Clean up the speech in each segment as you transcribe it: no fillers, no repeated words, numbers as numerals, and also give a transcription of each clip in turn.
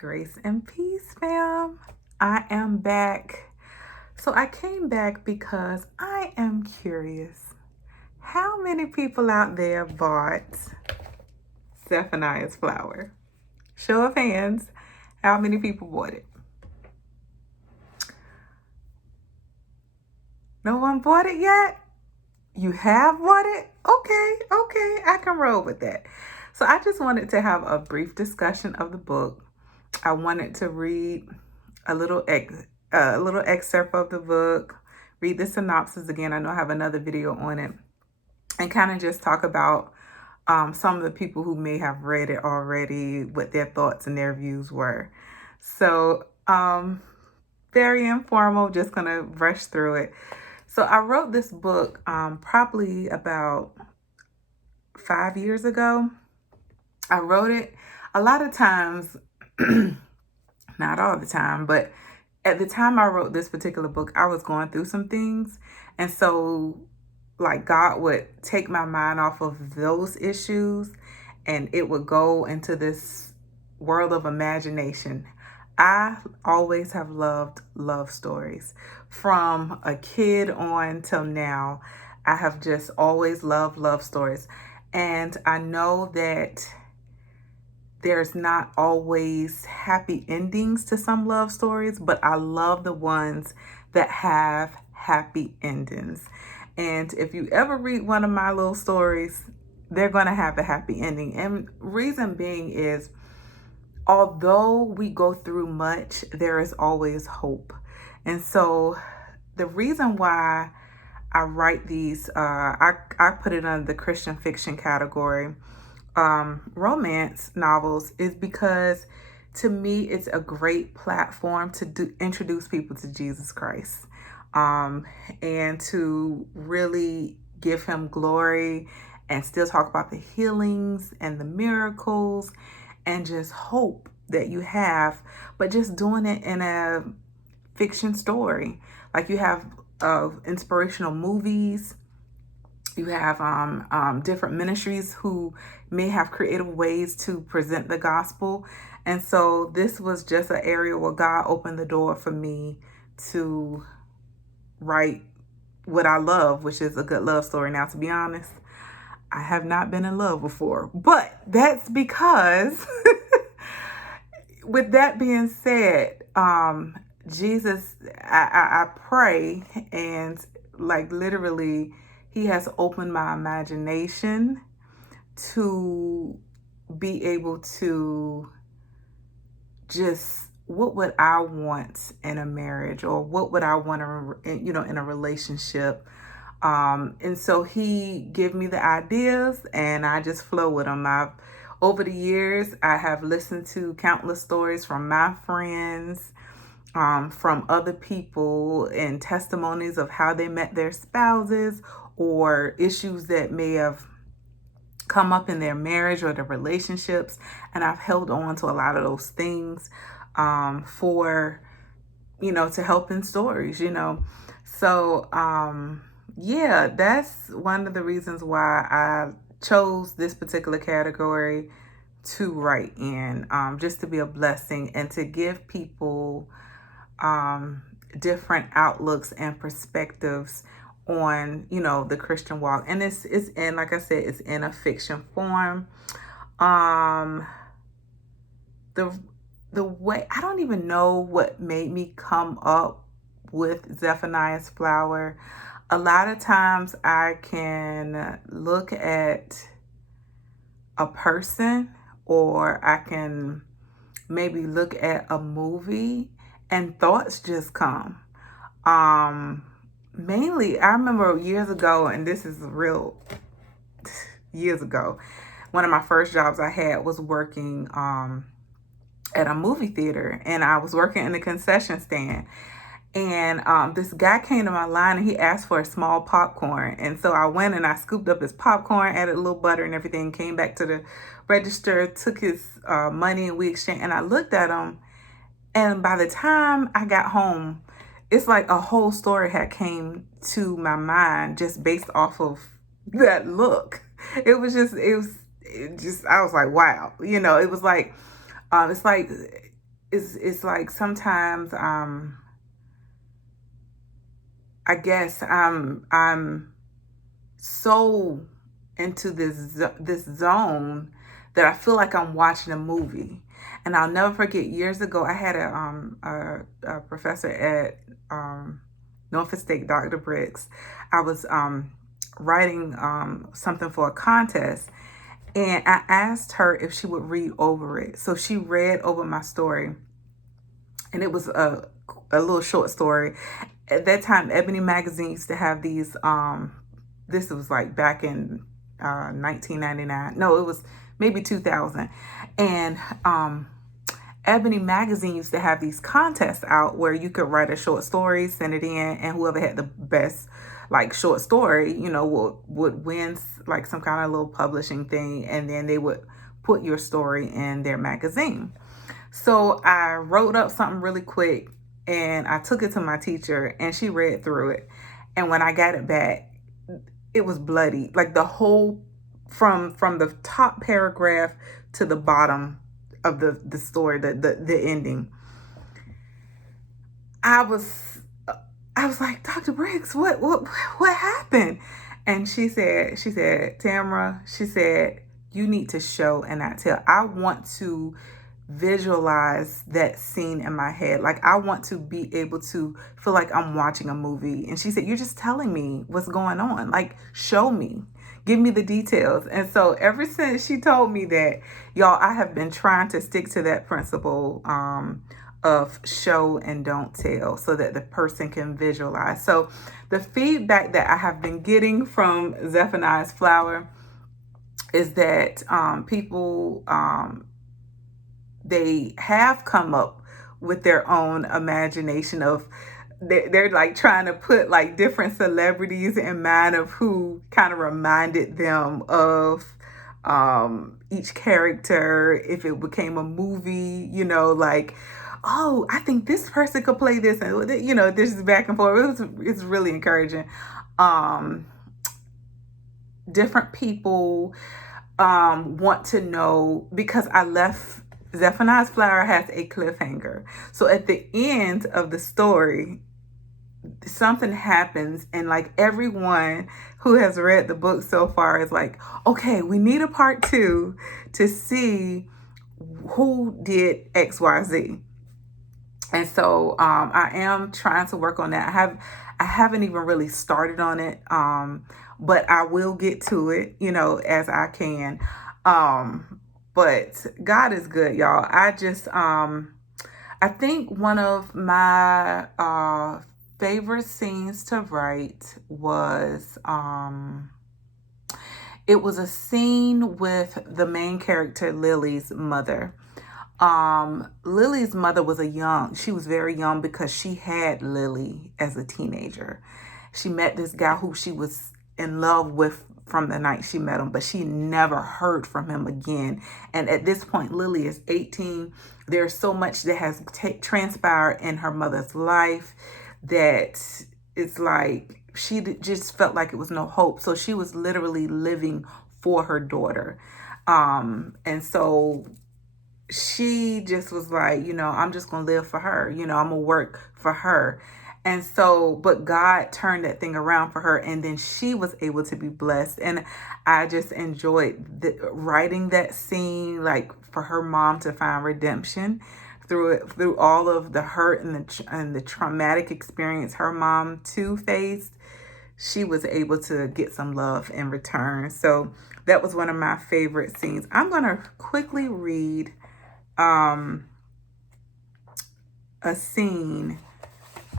Grace and peace, fam. I am back. So I came back because I am curious. How many people out there bought Zephaniah's flower? Show of hands. How many people bought it? No one bought it yet? You have bought it? Okay, I can roll with that. So I just wanted to have a brief discussion of the book. I wanted to read a little excerpt of the book, read the synopsis again. I know I have another video on it, and kind of just talk about some of the people who may have read it already, what their thoughts and their views were. So very informal, just gonna rush through it. So I wrote this book probably about 5 years ago. I wrote it a lot of times, not all the time, but at the time I wrote this particular book, I was going through some things. And so like God would take my mind off of those issues and it would go into this world of imagination. I always have loved love stories. From a kid on till now, I have just always loved love stories. And I know that there's not always happy endings to some love stories, but I love the ones that have happy endings. And if you ever read one of my little stories, they're going to have a happy ending. And reason being is, although we go through much, there is always hope. And so the reason why I write these, I put it under the Christian fiction category, romance novels, is because to me it's a great platform to introduce people to Jesus Christ, and to really give him glory and still talk about the healings and the miracles and just hope that you have, but just doing it in a fiction story. Like you have inspirational movies, you have different ministries who may have creative ways to present the gospel. And so this was just an area where God opened the door for me to write what I love, which is a good love story. Now, to be honest, I have not been in love before, but that's because with that being said, Jesus, I pray, and like literally he has opened my imagination to be able to just, what would I want in a marriage, or what would I want to, in a relationship. And so he give me the ideas and I just flow with them. Over the years, I have listened to countless stories from my friends, from other people, and testimonies of how they met their spouses or issues that may have come up in their marriage or their relationships. And I've held on to a lot of those things for, to help in stories, So, yeah, that's one of the reasons why I chose this particular category to write in, just to be a blessing and to give people different outlooks and perspectives on, the Christian walk. And it's in, like I said, it's in a fiction form. The way, I don't even know what made me come up with Zephaniah's flower. A lot of times I can look at a person, or I can maybe look at a movie and thoughts just come. Mainly, I remember years ago, and this is real years ago, one of my first jobs I had was working at a movie theater, and I was working in the concession stand. And this guy came to my line and he asked for a small popcorn. And so I went and I scooped up his popcorn, added a little butter and everything, came back to the register, took his money, and we exchanged. And I looked at him, and by the time I got home, it's like a whole story had came to my mind just based off of that look. I was like, wow. It was like, it's like it's like sometimes I guess I'm so into this zone that I feel like I'm watching a movie. And I'll never forget, years ago I had a professor at Norfolk State, Dr. Briggs. I was writing something for a contest, and I asked her if she would read over it. So she read over my story, and it was a little short story. At that time, Ebony magazine used to have these. This was like back in 1999. No, it was maybe 2000, and Ebony magazine used to have these contests out where you could write a short story, send it in, and whoever had the best like short story, would win like some kind of little publishing thing, and then they would put your story in their magazine. So I wrote up something really quick, and I took it to my teacher, and she read through it. And when I got it back, it was bloody. Like the whole, from the top paragraph to the bottom of the story, the ending. I was like, Dr. Briggs, what happened? And she said, Tamara, she said, you need to show and not tell. I want to visualize that scene in my head. Like, I want to be able to feel like I'm watching a movie. And she said, you're just telling me what's going on. Like, show me. Give me the details. And so ever since she told me that, y'all, I have been trying to stick to that principle of show and don't tell, so that the person can visualize. So the feedback that I have been getting from Zephaniah's Flower is that people, they have come up with their own imagination of, they're like trying to put like different celebrities in mind of who kind of reminded them of each character if it became a movie, like, oh, I think this person could play this, and this is back and forth. It's really encouraging. Different people want to know, because I left Zephaniah's Flower has a cliffhanger. So at the end of the story, something happens, and like everyone who has read the book so far is like, okay, we need a part 2 to see who did XYZ. And so I am trying to work on that. I haven't even really started on it, but I will get to it, as I can. But God is good, y'all. I think one of my favorite scenes to write was it was a scene with the main character, Lily's mother. Lily's mother she was very young, because she had Lily as a teenager. She met this guy who she was in love with from the night she met him, but she never heard from him again. And at this point, Lily is 18. There's so much that has transpired in her mother's life that it's like she just felt like it was no hope. So she was literally living for her daughter. And so she just was like, I'm just going to live for her. I'm going to work for her. And so, but God turned that thing around for her, and then she was able to be blessed. And I just enjoyed writing that scene, like for her mom to find redemption through all of the hurt and the traumatic experience her mom too faced. She was able to get some love in return. So that was one of my favorite scenes. I'm going to quickly read a scene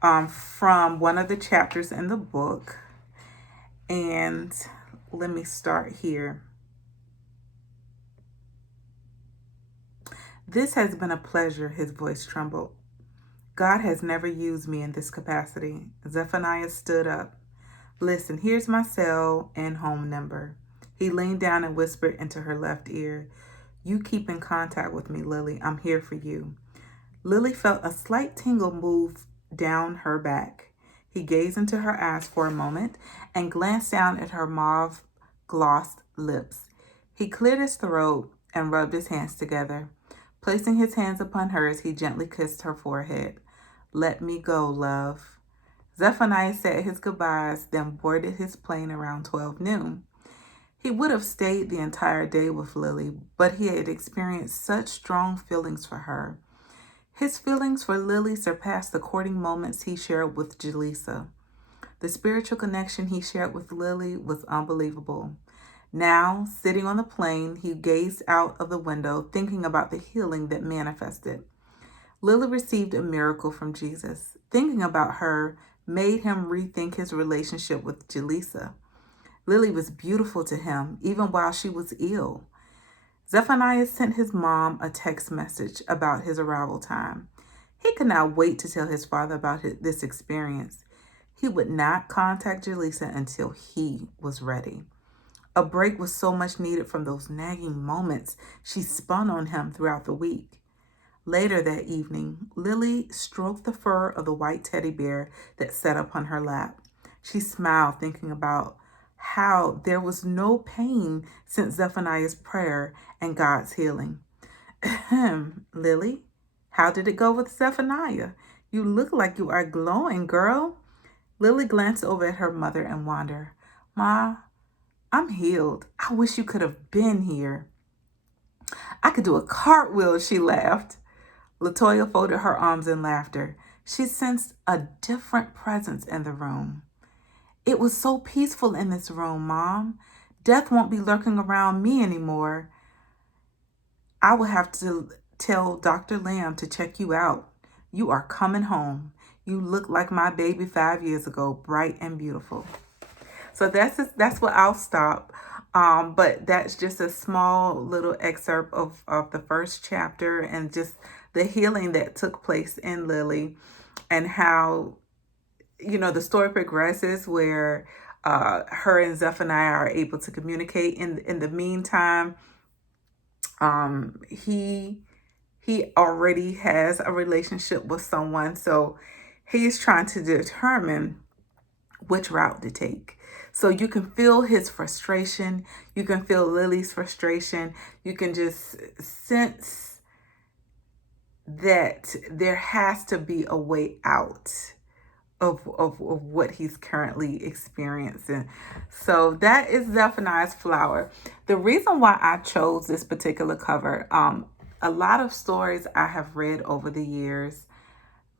from one of the chapters in the book. And let me start here. This has been a pleasure, his voice trembled. God has never used me in this capacity. Zephaniah stood up. Listen, here's my cell and home number. He leaned down and whispered into her left ear. You keep in contact with me, Lily. I'm here for you. Lily felt a slight tingle move down her back. He gazed into her eyes for a moment and glanced down at her mauve-glossed lips. He cleared his throat and rubbed his hands together. Placing his hands upon hers, he gently kissed her forehead. "Let me go, love." Zephaniah said his goodbyes, then boarded his plane around 12 noon. He would have stayed the entire day with Lily, but he had experienced such strong feelings for her. His feelings for Lily surpassed the courting moments he shared with Jaleesa. The spiritual connection he shared with Lily was unbelievable. Now, sitting on the plane, he gazed out of the window, thinking about the healing that manifested. Lily received a miracle from Jesus. Thinking about her made him rethink his relationship with Jaleesa. Lily was beautiful to him, even while she was ill. Zephaniah sent his mom a text message about his arrival time. He could not wait to tell his father about this experience. He would not contact Jaleesa until he was ready. A break was so much needed from those nagging moments she spun on him throughout the week. Later that evening, Lily stroked the fur of the white teddy bear that sat upon her lap. She smiled, thinking about how there was no pain since Zephaniah's prayer and God's healing. Ahem, Lily, how did it go with Zephaniah? You look like you are glowing, girl. Lily glanced over at her mother and wondered, Ma, I'm healed. I wish you could have been here. I could do a cartwheel, she laughed. Latoya folded her arms in laughter. She sensed a different presence in the room. It was so peaceful in this room, Mom. Death won't be lurking around me anymore. I will have to tell Dr. Lamb to check you out. You are coming home. You look like my baby 5 years ago, bright and beautiful. So that's what I'll stop. But that's just a small little excerpt of the first chapter and just the healing that took place in Lily and how, the story progresses where her and Zephaniah are able to communicate. In the meantime, he already has a relationship with someone, so he's trying to determine which route to take. So you can feel his frustration. You can feel Lily's frustration. You can just sense that there has to be a way out of what he's currently experiencing. So that is Zephaniah's flower. The reason why I chose this particular cover, a lot of stories I have read over the years,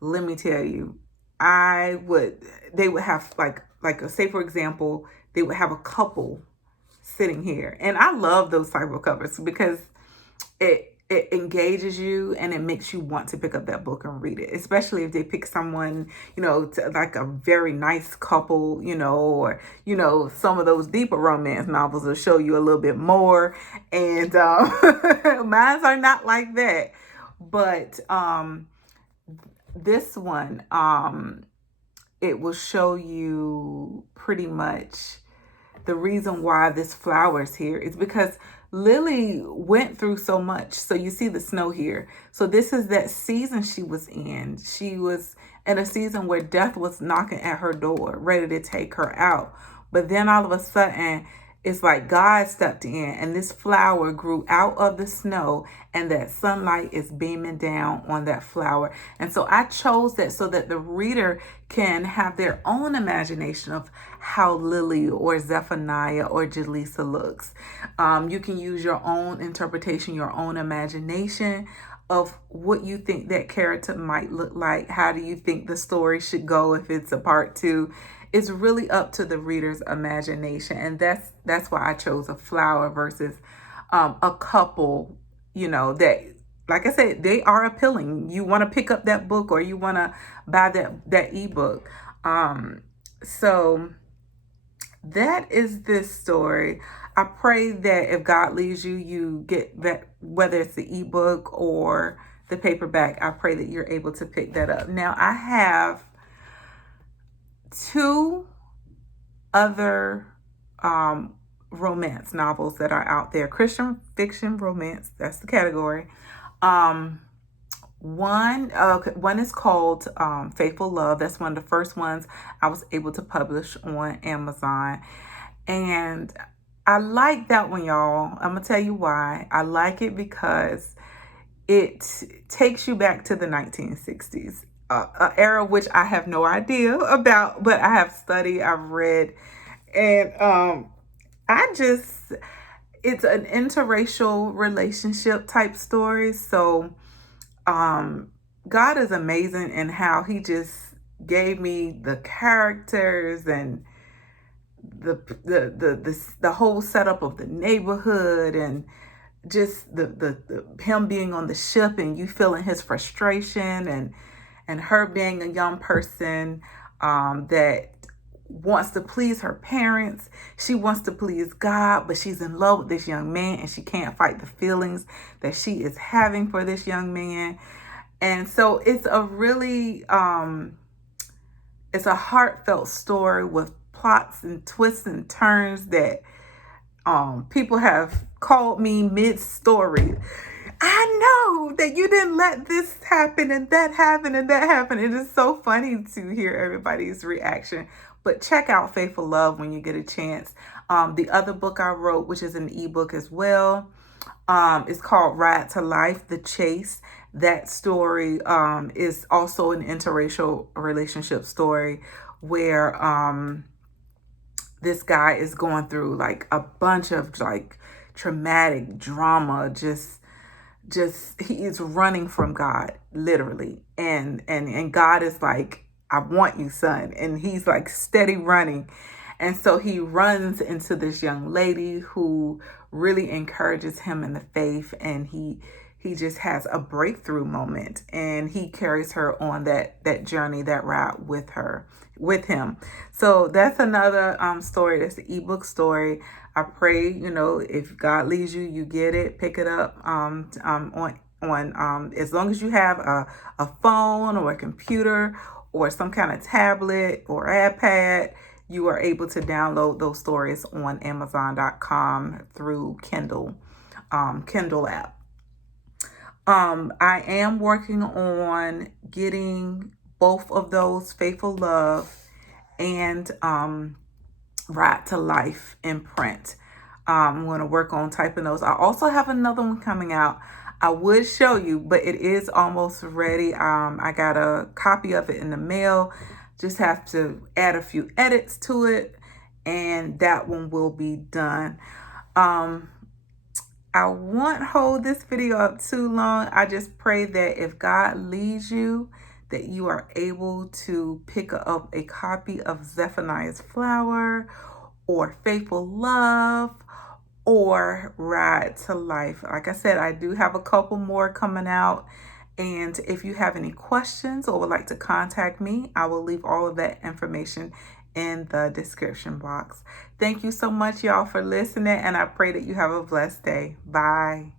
let me tell you, they would have like say for example, they would have a couple sitting here. And I love those type of covers because it engages you and it makes you want to pick up that book and read it, especially if they pick someone, like a very nice couple, or, some of those deeper romance novels will show you a little bit more. And mine are not like that. But this one, it will show you pretty much the reason why this flower is here is because Lily went through so much. So you see the snow here. So this is that season she was in. She was in a season where death was knocking at her door, ready to take her out. But then all of a sudden, it's like God stepped in and this flower grew out of the snow and that sunlight is beaming down on that flower. And so I chose that so that the reader can have their own imagination of how Lily or Zephaniah or Jaleesa looks. You can use your own interpretation, your own imagination of what you think that character might look like. How do you think the story should go if it's a part 2? It's really up to the reader's imagination. And that's why I chose a flower versus a couple, that, like I said, they are appealing. You want to pick up that book or you want to buy that ebook. So that is this story. I pray that if God leads you, you get that, whether it's the ebook or the paperback, I pray that you're able to pick that up. Now, I have 2 other romance novels that are out there. Christian fiction romance, that's the category. One is called Faithful Love. That's one of the first ones I was able to publish on Amazon. And I like that one, y'all. I'm going to tell you why. I like it because it takes you back to the 1960s, an era which I have no idea about, but I have studied, I've read, and I just, it's an interracial relationship type story. So God is amazing in how he just gave me the characters and the whole setup of the neighborhood, and just the him being on the ship and you feeling his frustration, and her being a young person that wants to please her parents. She wants to please God, but she's in love with this young man and she can't fight the feelings that she is having for this young man. And so it's a really it's a heartfelt story with plots and twists and turns that people have called me mid-story. I know that you didn't let this happen and that happen and that happen. It is so funny to hear everybody's reaction. But check out Faithful Love when you get a chance. The other book I wrote, which is an ebook as well, is called Ride to Life, The Chase. That story is also an interracial relationship story where this guy is going through like a bunch of like traumatic drama, just he is running from God, literally, and God is like, I want you, son, and he's like steady running. And so he runs into this young lady who really encourages him in the faith, and he just has a breakthrough moment, and he carries her on that journey, that ride with him. So that's another story. That's the ebook story. I pray, if God leads you, you get it, pick it up on as long as you have a phone or a computer or some kind of tablet or iPad, you are able to download those stories on Amazon.com through Kindle app. I am working on getting both of those, Faithful Love and Ride to Life, in print. I'm going to work on typing those. I also have another one coming out. I would show you, but it is almost ready. I got a copy of it in the mail. Just have to add a few edits to it, and that one will be done. I won't hold this video up too long. I just pray that if God leads you, that you are able to pick up a copy of Zephaniah's Flower or Faithful Love or Ride to Life. Like I said, I do have a couple more coming out. And if you have any questions or would like to contact me, I will leave all of that information in the description box. Thank you so much, y'all, for listening, and I pray that you have a blessed day. Bye.